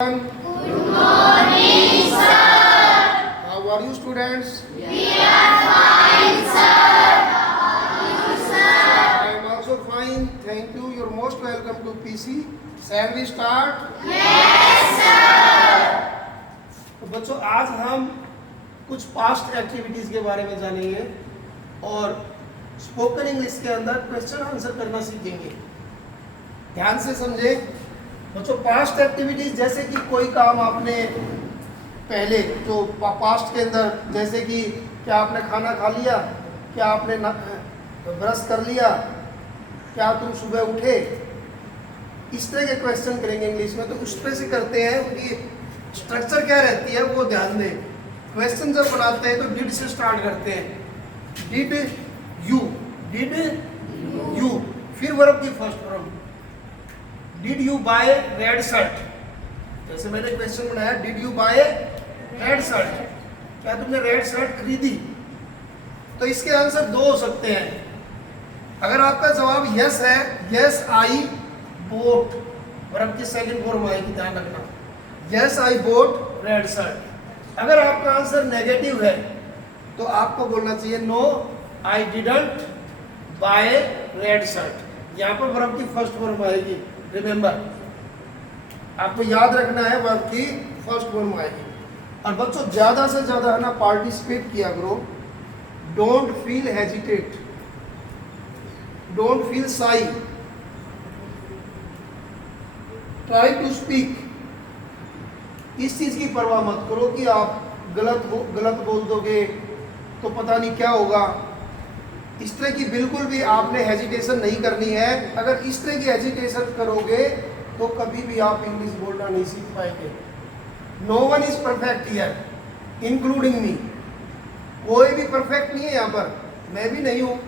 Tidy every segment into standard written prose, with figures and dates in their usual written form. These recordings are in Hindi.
Good morning, sir. How are you, students? We are fine, sir. How are you, sir? I am also fine. Thank you. You're most welcome to PC. Shall we start? Yes, sir. तो बच्चों आज हम कुछ पास्ट एक्टिविटीज के बारे में जानेंगे और स्पोकन इंग्लिश के अंदर क्वेश्चन आंसर करना सीखेंगे। ध्यान से समझे बच्चों। पास्ट एक्टिविटीज जैसे कि कोई काम आपने पहले तो पास्ट के अंदर, जैसे कि क्या आपने खाना खा लिया, क्या आपने ब्रश कर लिया, क्या तुम सुबह उठे, इस तरह के क्वेश्चन करेंगे इंग्लिश में। तो उस तरह से करते हैं, उनकी स्ट्रक्चर क्या रहती है वो ध्यान दें। क्वेश्चन जब बनाते हैं तो डिड से स्टार्ट करते हैं। डिड यू, फिर वर्ब की first form. Did you buy red shirt, जैसे मैंने क्वेश्चन बनाया did you buy red shirt, क्या तुमने रेड शर्ट खरीदी। तो इसके आंसर दो हो सकते हैं। अगर आपका जवाब यस है, यस आई बोट, वर्ब की सेकंड फॉर्म आएगी, ध्यान रखना, yes I bought red shirt. अगर आपका आंसर नेगेटिव है तो आपको बोलना चाहिए no I didn't buy red shirt. यहाँ पर वर्ब की फर्स्ट फॉर्म आएगी। रिमेंबर, आपको याद रखना है वर्ब की फर्स्ट फॉर्म आएगी। और बच्चों ज्यादा से ज्यादा है ना पार्टिसिपेट किया करो। Don't feel hesitate, don't feel shy, try to speak. इस चीज की परवाह मत करो कि आप गलत बोल दोगे तो पता नहीं क्या होगा। इस तरह की बिल्कुल भी आपने हेजिटेशन नहीं करनी है। अगर इस तरह की हेजिटेशन करोगे तो कभी भी आप इंग्लिश बोलना नहीं सीख पाएंगे। No one is perfect here including me. कोई भी परफेक्ट नहीं है यहाँ पर, मैं भी नहीं हूँ।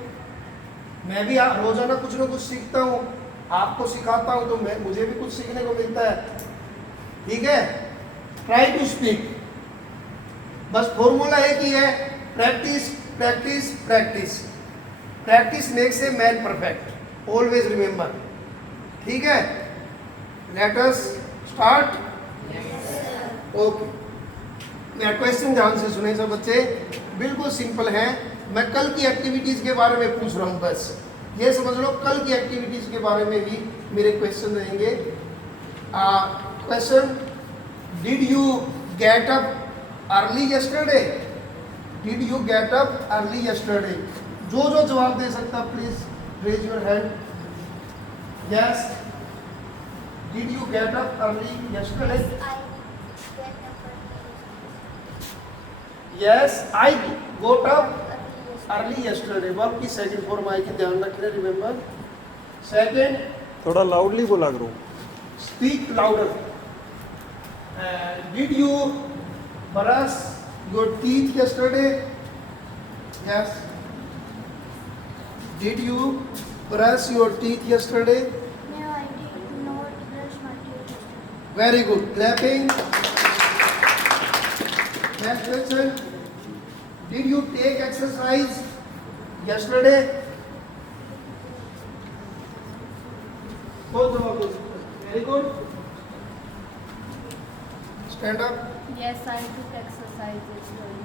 मैं भी रोजाना कुछ ना कुछ सीखता हूँ, आपको सिखाता हूँ, तो मुझे भी कुछ सीखने को मिलता है। ठीक है, ट्राई टू स्पीक। बस फॉर्मूला एक ही है, practice practice practice. Practice makes a man perfect, always remember. ठीक है, लेट अस स्टार्ट। ओके, मेरा क्वेश्चन ध्यान से सुने सब बच्चे, बिल्कुल सिंपल है। मैं कल की एक्टिविटीज के बारे में पूछ रहा हूँ, बस ये समझ लो कल की एक्टिविटीज के बारे में भी मेरे क्वेश्चन रहेंगे। Question, did you get up early yesterday, did you get up early yesterday. जो जवाब दे सकता please raise your hand. Yes, did you get up early yesterday. Yes I got up early yesterday. Verb की सेकंड फॉर्म आएगी, ध्यान रखना, रिमेंबर। सेकंड, थोड़ा लाउडली बोला करो। Speak louder. Did you brush your teeth yesterday. Yes, did you brush your teeth yesterday? No, I did not brush my teeth yesterday. Very good, clapping. Next question, did you take exercise yesterday? Both जवाब दो। Very good. Stand up. Yes, I took exercise yesterday.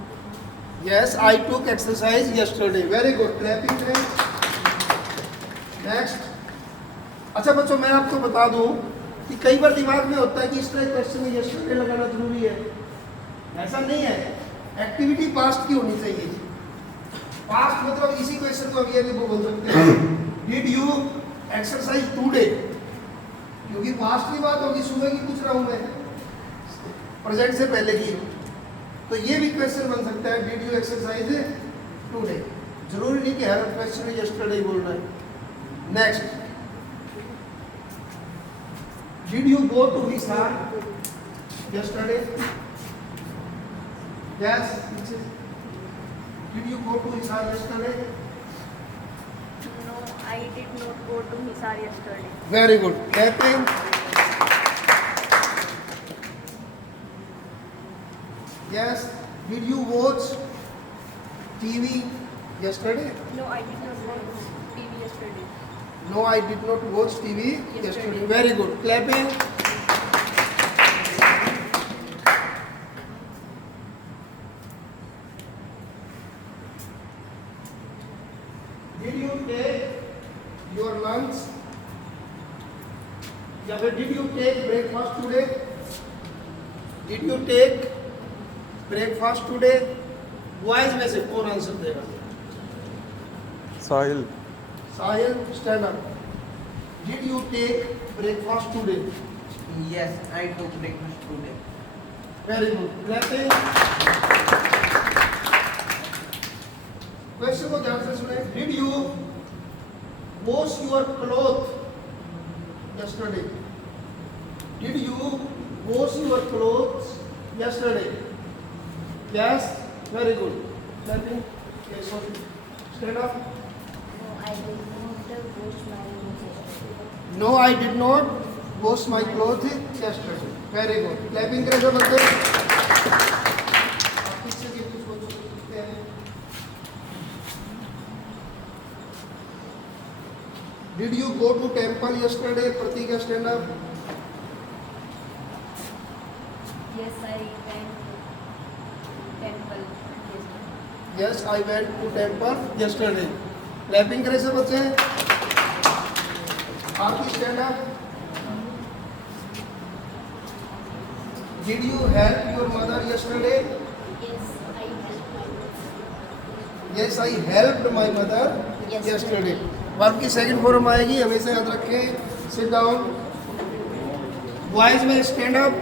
Yes, I took exercise yesterday. Very good, clapping friends. Next, अच्छा बच्चों मैं आपको बता दूं कि कई बार दिमाग में होता है कि इस तरह क्वेश्चन में यस्टरडे लगाना जरूरी है। ऐसा नहीं है, एक्टिविटी पास्ट की होनी चाहिए। पास्ट मतलब इसी क्वेश्चन को अभी अभी बोल सकते हैं, डिड यू एक्सरसाइज टुडे, क्योंकि पास्ट की बात होगी, सुबह की पूछ रहा हूं मैं, प्रेजेंट से पहले की। तो ये भी क्वेश्चन बन सकता है, डिड यू एक्सरसाइज टुडे। जरूरी नहीं कि हर क्वेश्चन में यस्टरडे बोलना है। Next, did you go to Hisar yesterday? Yes, did you go to Hisar yesterday? No, I did not go to Hisar yesterday. Very good, clapping. Yes, did you watch TV yesterday? No, I did not watch TV yesterday. No, I did not watch TV yesterday. Very good. Clapping. breakfast today? Did you take breakfast today? Boys में से कौन आंसर देगा? साहिल साहिल, stand up. Did you take breakfast today? Yes, I took breakfast today. Very good. Clapping. Question को ध्यान से सुने. Did you wash your clothes yesterday? Did you wash your clothes yesterday? Yes. Very good. Clapping. Yes. Okay. Stand up. No, I did not wash my No, I did not wash my clothes yesterday. clothes yesterday. Very good. Clapping करें सब बच्चे. आप पीछे के कुछ बच्चों को पूछते हैं. Did you go to temple yesterday? Pratik, stand up. Yes, I went to temple yesterday. Yes, I went to temple yesterday. Clapping करें सब बच्चे. आरती, stand up. Did you help your mother yesterday? Yes, I helped. Yes, I helped my mother yesterday. Verb की सेकंड फॉर्म आएगी, हमेशा याद रखें. Sit down. Boys में stand up.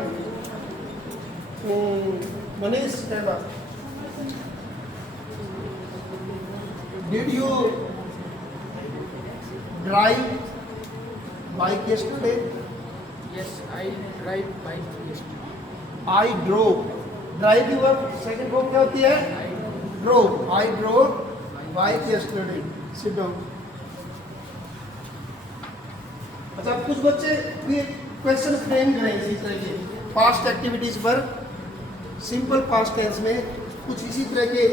Manish, stand up. Did you drive bike yesterday? Yes, I drive bike yesterday. I drove. Drive की वर्ब सेकंड फॉर्म क्या होती है? Drove. I drove bike yesterday. Sit down. अच्छा, कुछ बच्चे भी क्वेश्चन फ्रेम करें इसी तरह के पास्ट एक्टिविटीज पर, सिंपल पास्ट टेंस में कुछ इसी तरह के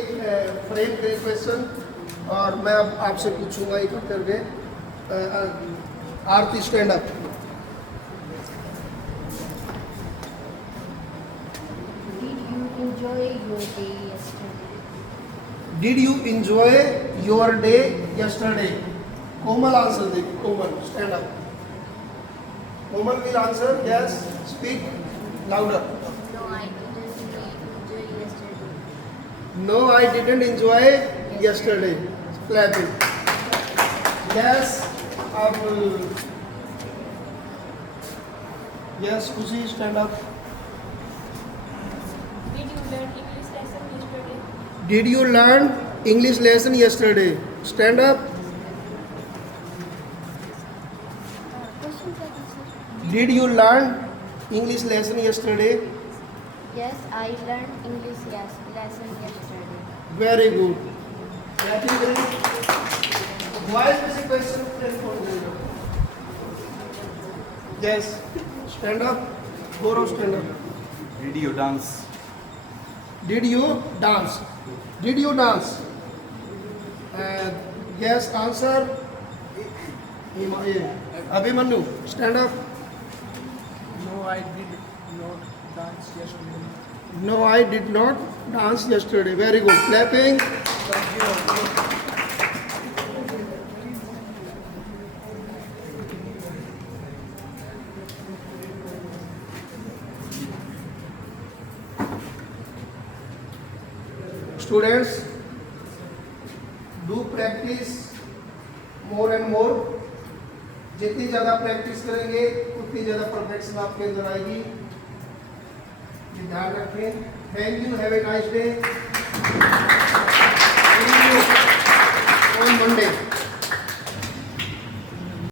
फ्रेम करें क्वेश्चन. और मैं अब आपसे पूछूंगा एक एक करके. Aarti, stand up. Did you enjoy your day Did you enjoy your day yesterday? yesterday? Komal answer they. Komal, stand up. Komal will answer. Yes, speak louder. No, I didn't enjoy yesterday. No, I didn't enjoy yesterday. Clapping. Yes, अब yes, खुशी, stand up. Did you learn English lesson yesterday? Did you learn English lesson yesterday? Stand up. Question क्या था sir? Did you learn English lesson yesterday? Yes, I learned English lesson yesterday. Very good. Clapping करें. Boys में से question कौन देगा? Yes, stand up. Gaurav, stand up. Did you dance? Did you dance? Did you dance? Yes, answer. Abhimanyu, stand up. No, I did not dance yesterday. No, I did not dance yesterday. Very good. Clapping. Students, do practice more and more. जितनी ज़्यादा प्रैक्टिस करेंगे उतनी ज़्यादा परफेक्शन आपके अंदर आएगी. ये ध्यान रखें. Thank you. Have a nice day. On Monday.